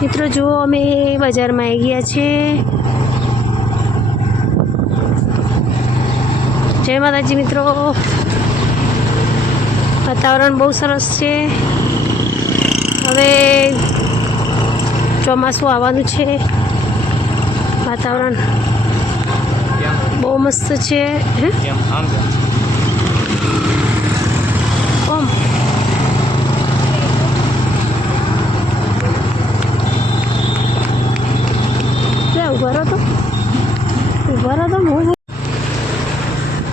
મિત્રો જુઓ અમે બજારમાં આવી ગયા છે। જય માતાજી મિત્રો, વાતાવરણ બહુ સરસ છે। હવે ચોમાસું આવવાનું છે, વાતાવરણ બહુ મસ્ત છે। ઓમ ઉભા રહો તો હું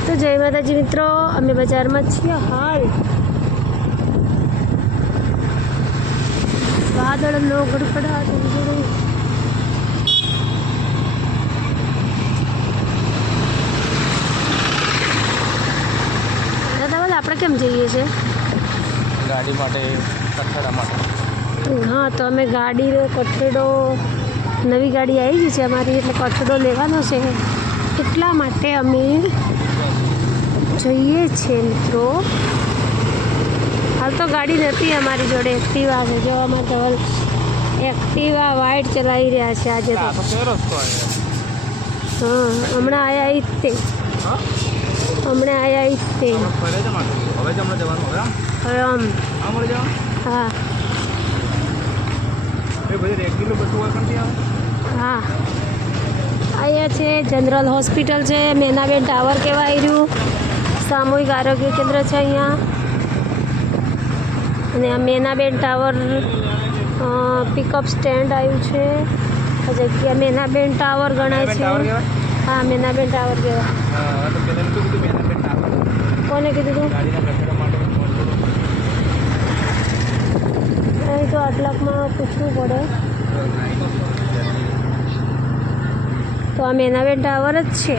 તો જય માતાજી મિત્રો, અમે બજારમાં છીએ હાલ। વાદળનો ગડગડાટ દાદા આપણે કેમ જઈએ છીએ? ગાડી માટે, કઠેડા માટે। હા, તો અમે ગાડી કઠેડો નવી ગાડી આવી ગઈ છે અમારી, એટલે કઠેડો લેવાનો છે, એટલા માટે અમે જઈએ છીએ મિત્રો। હાલ તો ગાડી નથી અમારી જોડે, એક્ટિવા છે। જો અમારે ધવલ એક્ટિવા વાઇટ ચલાવી રહ્યા છે આજે તો। હા, હમણાં આવ્યા તે હવે આમ હા હા અહીંયા છે જનરલ હોસ્પિટલ છે, મેનાબેન ટાવર કહેવાય રહ્યું, સામૂહિક આરોગ્ય કેન્દ્ર છે અહીંયા। અને આ મેનાબેન ટાવર પિકઅપ સ્ટેન્ડ આવ્યું છે, આ જગ્યા મેનાબેન ટાવર ગણાય છે। હા, મેનાબેન ટાવર કહેવાય। કોને કીધું તું? અહીં તો આટલાકમાં પૂછવું પડે। તો આ મેનાબેન ટાવર જ છે,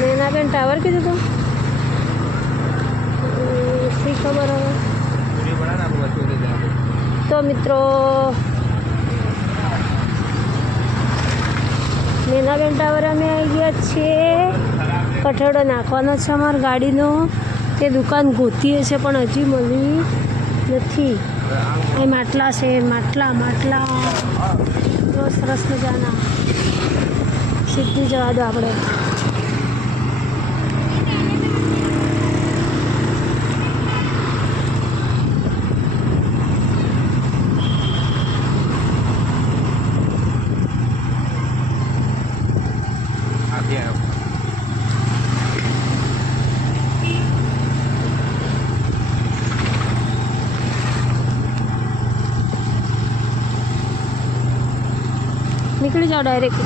મેનાબેન ટાવર કીધું તું? શી ખબર હવે। તો મિત્રો મેનાબેન ટાવર અમે આવી ગયા છીએ, કઠેડો નાખવાનો છે અમારી ગાડીનો। તે દુકાન ગોતીએ છે પણ હજી મળી નથી। એ માટલા છે, માટલા બહુ સરસ મજાના। સીધી જવા દો આપણે। નીકળી જાઓ ડાયરેક્ટ।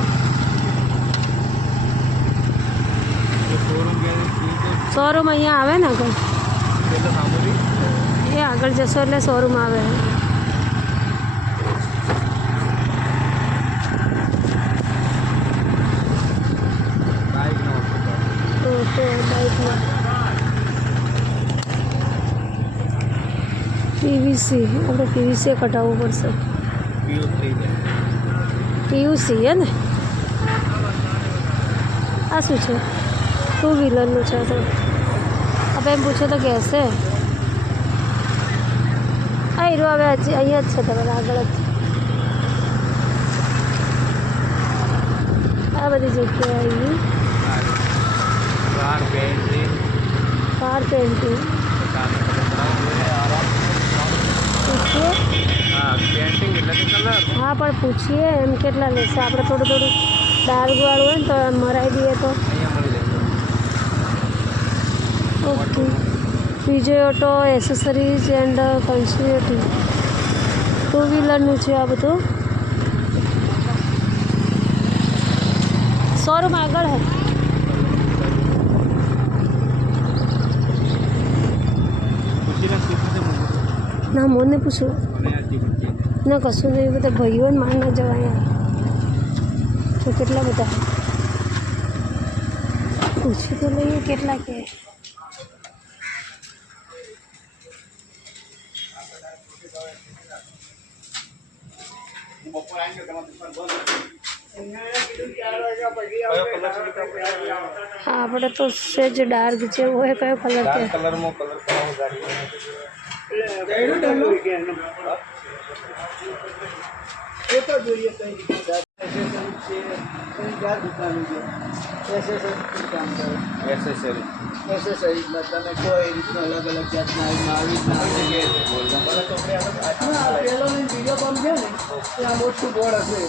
શોરૂમ અહીંયા આવે ને આગળ, એ આગળ જશો એટલે શોરૂમ આવે। પીવીસી આપણે પીવીસી કઢાવવું પડશે। પીયુસી હે ને? આ શું છે? 2 વ્હીલરનું છે। તો આપણે એમ પૂછો તો કહેશે આ હીરો હવે અહીંયા જ છે તમારે આગળ જ। આ બધી જગ્યાએ કાર પેન્ટિંગ પૂછીએ। હા, પણ પૂછીએ એમ કેટલા લેશે। આપણે થોડું ડાર્ક વાળું હોય ને તો મરાઈ દઈએ તો। Okay, Vijay auto accessories and કન્સ્યુટિવ 2 વ્હીલરનું છે આ બધું। શોરૂમ આગળ હે ના, મોને પૂછું ના, કશું નહીં। બધા ભાઈઓને માન ના જવાય તો કેટલા બધા પૂછી તો લઈએ કેટલા કે। આપણે તો સેજ ડાર્ક જેવો હોય, કયો કલર કે? એ તો જોઈએ કઈ ક્યાં દુકાન છે એસેસરી કામ કરે એસેસરીઝમાં તમે કોઈ રીતના અલગ અલગ જાતના આવી પેલો બીજો કામ છે ને ત્યાં મોટું બોર્ડ હશે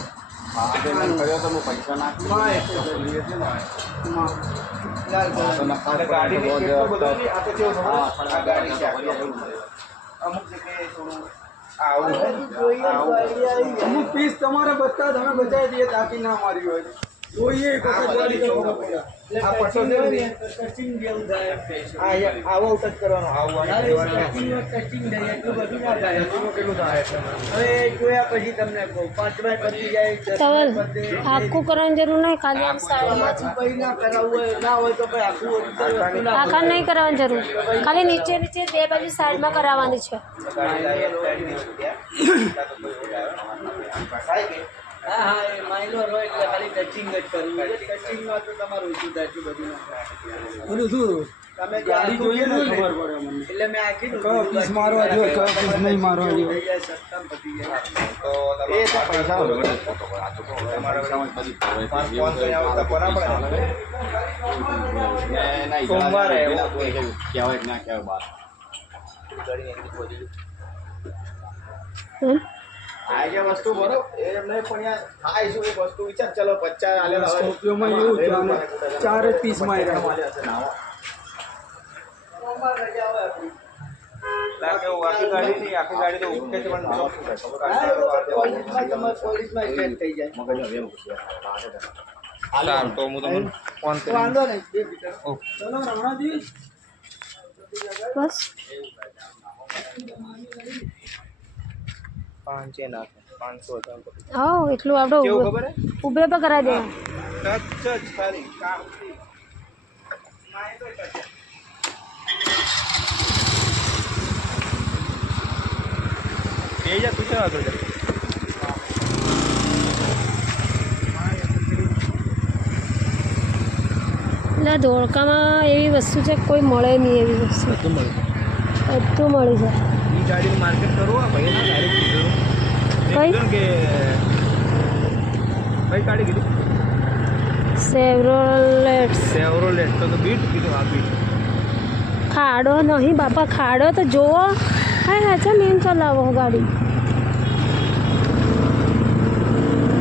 અમુક પીસ તમારે બધા તમે બચાવી દઈએ તાકી ના મારી હોય જોઈએ ટચિંગ જેવું થાય આવો ટચ કરવાનો ટચિંગ થાય એટલું બધું ના થાય કેટલું થાય હવે જોયા પછી તમને 5 બાય પતી જાય તવલ આખું કરવાની જરૂર નહીં, ખાલી આમ સાઈડમાં કઈ ના કરાવવું હોય ના હોય તો ભાઈ આખું આખા નહીં કરવાની જરૂર, ખાલી નીચે નીચે બે બાજુ સાઈડમાં કરાવવાની છે. હા હા એ માઇનોર હોય એટલે ખાલી ટચિંગ જ કરવું ટચિંગમાં તો તમારું ઓછું થાય એટલું બધું ના બોલું શું તમે ગાડી જોઈએ ને ખબર પડે મને એટલે મેં આ કીધું કયો પીસ મારવા જો કયો પીસ નહીં મારવા જો સત્તામ પતી જાય તો એ તો પૈસા સોમવારે કહેવાય ના કહેવાય બાર આ જે વસ્તુ બરોબર એ એમને પણ યાર થાય શું એક વસ્તુ વિચાર ચલો 50 આલેલા હવે રૂપિયામાં એવું ચાલે 4 પીસ માર્યા સોમવાર રજા હોય આપણી લાગે આખી ગાડી ની આખી ગાડી તો ઉઠે છે પણ જોબ શું થાય ખબર તમારે પોલીસમાં સ્ટેટ થઈ જાય મગજ વેમ સારું તો હું તમને ફોન કરી વાંધો નહીં ચલો રમણાજી બસ 500 નાખે 500 હા એટલું આપણે કેવું ખબર હે ઊભે પર કરાવી દેવા. ટચ જ ખાલી કામથી માય તો ટચ એ જા તું ચા આગળ જા એટલે ધોળકામાં એવી વસ્તુ છે કોઈ મળે નહીં, એવી વસ્તુ બધું મળી જાય. ઈ ગાડીનું માર્કેટ કરવું આ ભાઈ ના ગાડી કીધું કઈ કે કઈ ગાડી કીધી સેવરોલેટ તો બીટ કીધું આ બીટ ખાડો નહીં બાપા, ખાડો તો જોવો. હા હા ચાલ એમ ચલાવો ગાડી.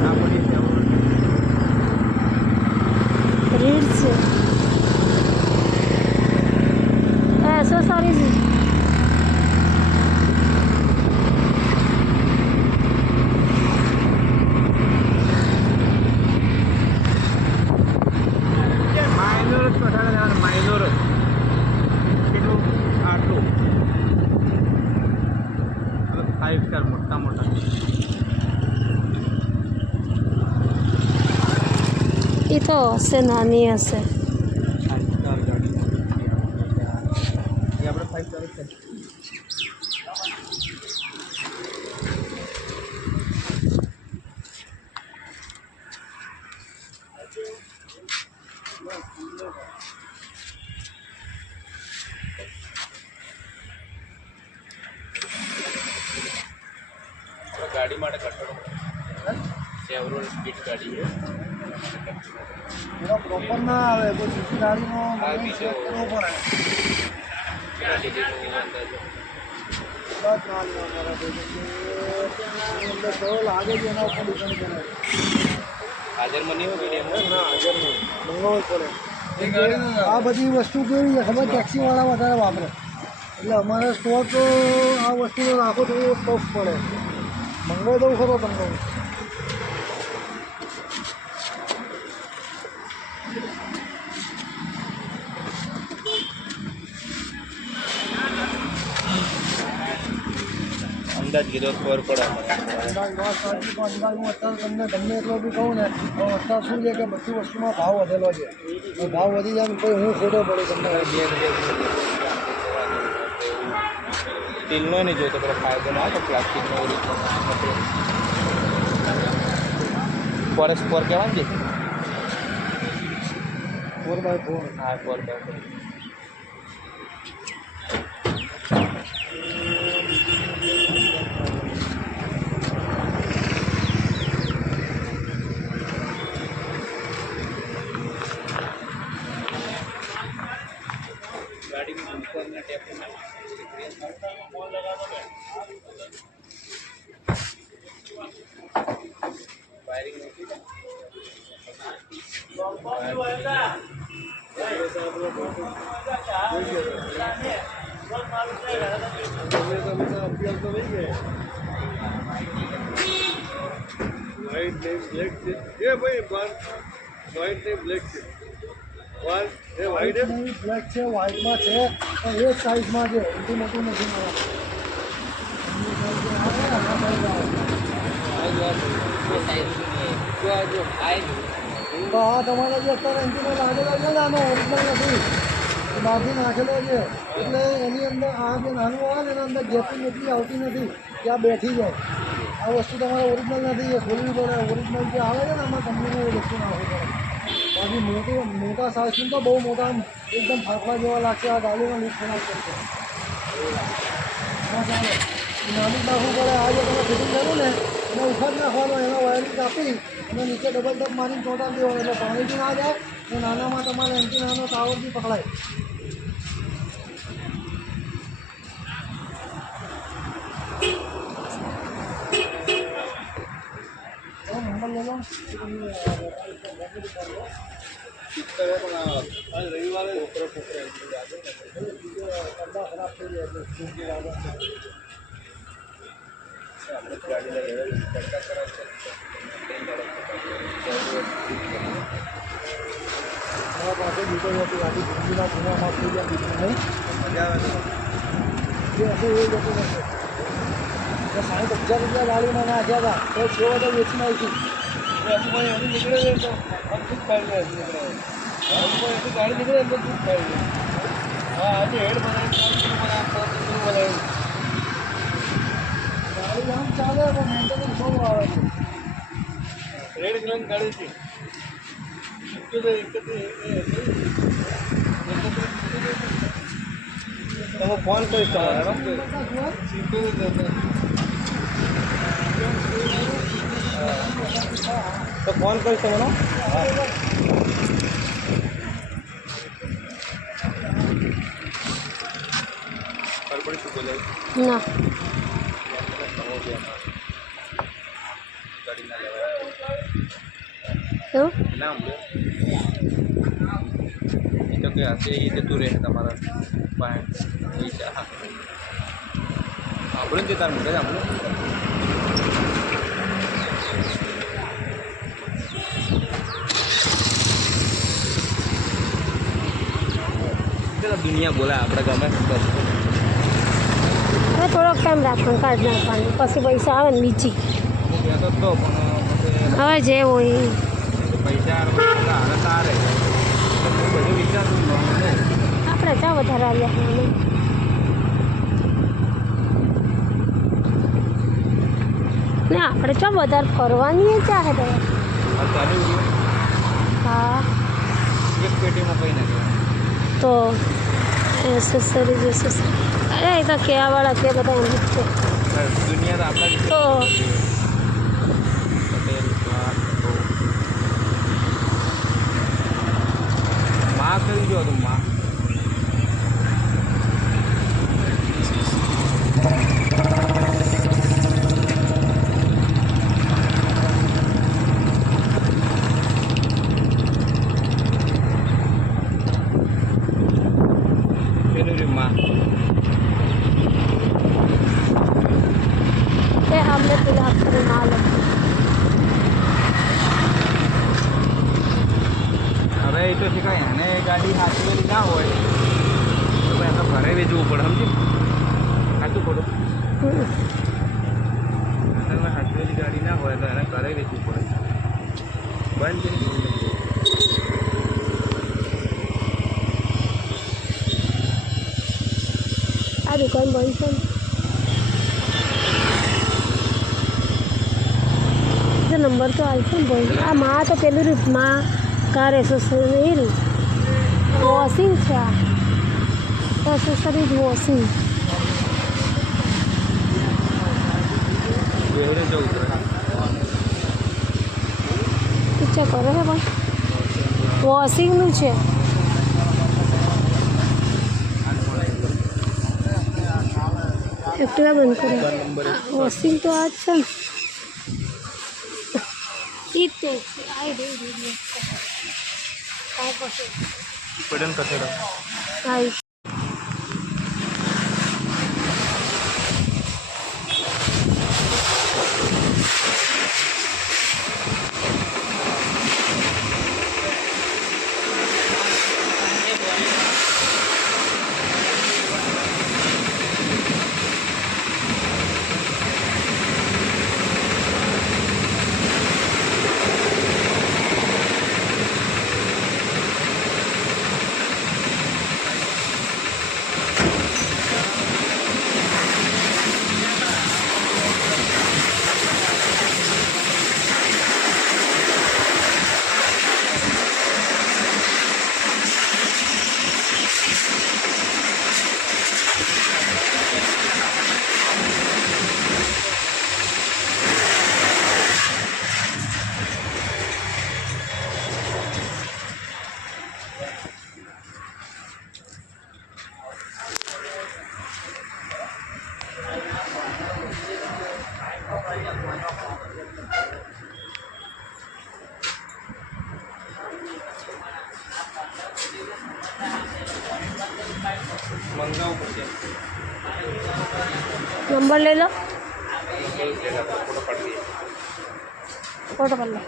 આ પડી સેવરોલેટ રીડ છે એસેસરીઝ. માઇનોર જ પઠાડે જવાનું માઇનોર જ કેટલું આટલું 5 સ્ટાર મોટા મોટા એ તો હશે, નાની હશે. 5 સ્ટાર ગાડી એ આપણે 5 સ્ટાર જ છે. ગાડી માટે કઠોળો સેવરોલ સ્પીડ ગાડી છે એનો પ્રોપર ના આવે કોઈ બીજી ગાડીનો આ બીજો કરવો પડે બસ ના લેવા મારા ભાઈ લાગે છે એના ઉપર ડિપેન્ડ કરે હાજરમાં નહીં હોય વિડીયો ના હાજર નહીં મંગાવવું પડે આ બધી વસ્તુ કેવી છે ખબર, ટેક્સીવાળા વધારે વાપરે એટલે અમારે સ્ટોક આ વસ્તુનો રાખો તો એ સ્ટોક પડે. મંગાવી દઉં ખરો તમને અંદાજ કીધો ખબર પડે અંદાજ વાત સાચી પણ અંદાજનું અત્યારે તમને ગમે એટલો બી કહું ને તો અત્યારે શું છે કે બધી વસ્તુમાં ભાવ વધેલો છે. ભાવ વધી જાય ને કોઈ હું ખોટો પડે તમને સ્ટીલનો નહીં જોતો પેલો ફાયદો ના તો પ્લાસ્ટિકનો ફોરેસ્ટ 4 કહેવાય ને 4x4 હા 4x4 બ્લેક છે વ્હાઇટમાં છે પણ એ સાઈઝમાં છે એટલું મોટું નથી તો આ તમારે જે અત્યારે એન્ટીનો લાગેલો છે ને આનો ઓરિજિનલ નથી બહારથી નાખેલો છે એટલે એની અંદર આ જે નાનું આવે ને એના અંદર ગેપિંગ એટલી આવતી નથી કે આ બેઠી જાય આ વસ્તુ તમારે ઓરિજિનલ નથી એ ખોલવી પડે ઓરિજિનલ જે આવે છે ને આમાં કંપનીનું એ વસ્તુ નાખવું પડે બાકી મોટા સાઇઝનું તો બહુ મોટા એકદમ ફાફડા જેવા લાગશે આ ગાડીનો લીક ખરાબ કરશે હા ચાલો નાનું નાખવું પડે આ જે તમે ફિટિંગ કર્યું ને એને ઉખાડ નાખવાનો એનો વાયરિંગ કાપી અને નીચે ડબલ ટપ મારીને ચોંટાડી દેવાનો એટલે પાણીથી ના જાય અને નાનામાં તમારે એન્ટીનાનો ટાવરથી પકડાય નંબર લે લો રવિવારે ખરાબ થઈ જાય મારા પાસે બીજો હતી ગાડી જિંદગીના ગુનામાં થઈ ગયા બીજું નહીં મજા આવે જે હશે એ જતું નથી 60,000 રૂપિયા ગાડીમાં નાખ્યા હતા તો 6 વાગે વેચી નાખી એનું નીકળે તો દૂધ પાડી નીકળે ગાડી નીકળે એટલે દૂધ પાડી હા આજે હેડ બનાવી ગાડી આમ ચાલે પણ મેન્ટેનન્સ બહુ આવે છે રેડ ગ્રેન ગાડી છે તમે ફોન કરીશ તો ફોન કરીશ તમે ના એવું નામ તો કે હશે એ જતું રહે તમારા પૈસા આપણું જ તાર મૂકે આપણું દુનિયા બોલાય આપણે ગમે હવે થોડોક ટાઈમ રાખવાનું કાઢ નાખવાનું પછી પૈસા આવે ને બીજી કહેતો તો પણ હવે જે હોય એ. પૈસા તારે બધું વિચારતું આપણે ચા વધારે આવ્યા ને આપણે ચા વધારે ફરવાની ચાહે તો હા એક પેટીમાં કઈ નથી તો એસેસરીઝ અરે એ તો કહેવાવાળા કે બધા એમ જ છે દુનિયા તો આપણા માં કરી જો તું માં हमने फिलहाल पर माल હવે એ તો શીખાય એને ગાડી હાથવેલી ના હોય તો ભાઈ આપણે ઘરે વેચવું પડે સમજી સાચું ખોટું હાથવેલી ગાડી ના હોય તો એને ઘરે વેચવું પડે બંધ આ દુકાન બંધ છે ને નંબર તો આવશે ને ભાઈ આ માં તો પેલું રીત માં કાર એસેસરી નહીં રીત વોશિંગ છે આ એસેસરીઝ વોશિંગ ઈચ્છા કરો છે પણ વોશિંગનું છે एक्टिवा बंद करो नंबर वॉशिंग तो आज છે ને ઈ તે આઈ દે काय कसं पडन कचरा आई મંગાવવું પડશે नंबर ले लो ફોટો પાડી દઈએ फोटो कर लो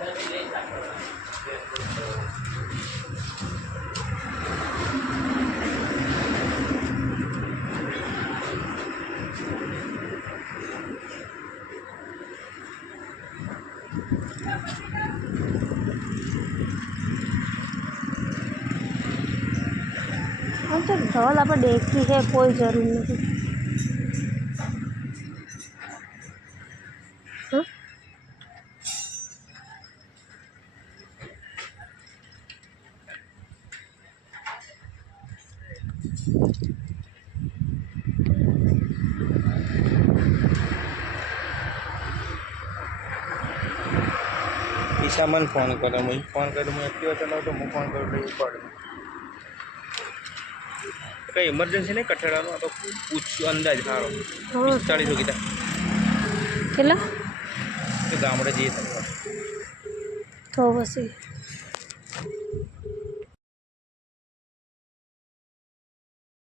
हम तो ढोल आप देखी है कोई जरूर नहीं हाँ? ઈશા મને ફોન કર્યો હું ફોન કર્યો હું એક્ટિવા ચલાવતો હું ફોન કર્યો એટલે ઉપાડ્યો કંઈ ઇમરજન્સી નહીં કઠેડાનો આ તો પૂછ્યું અંદાજ સારો हाँ 45 કીધા કેટલા કે ગામડે જઈએ તમે તો પછી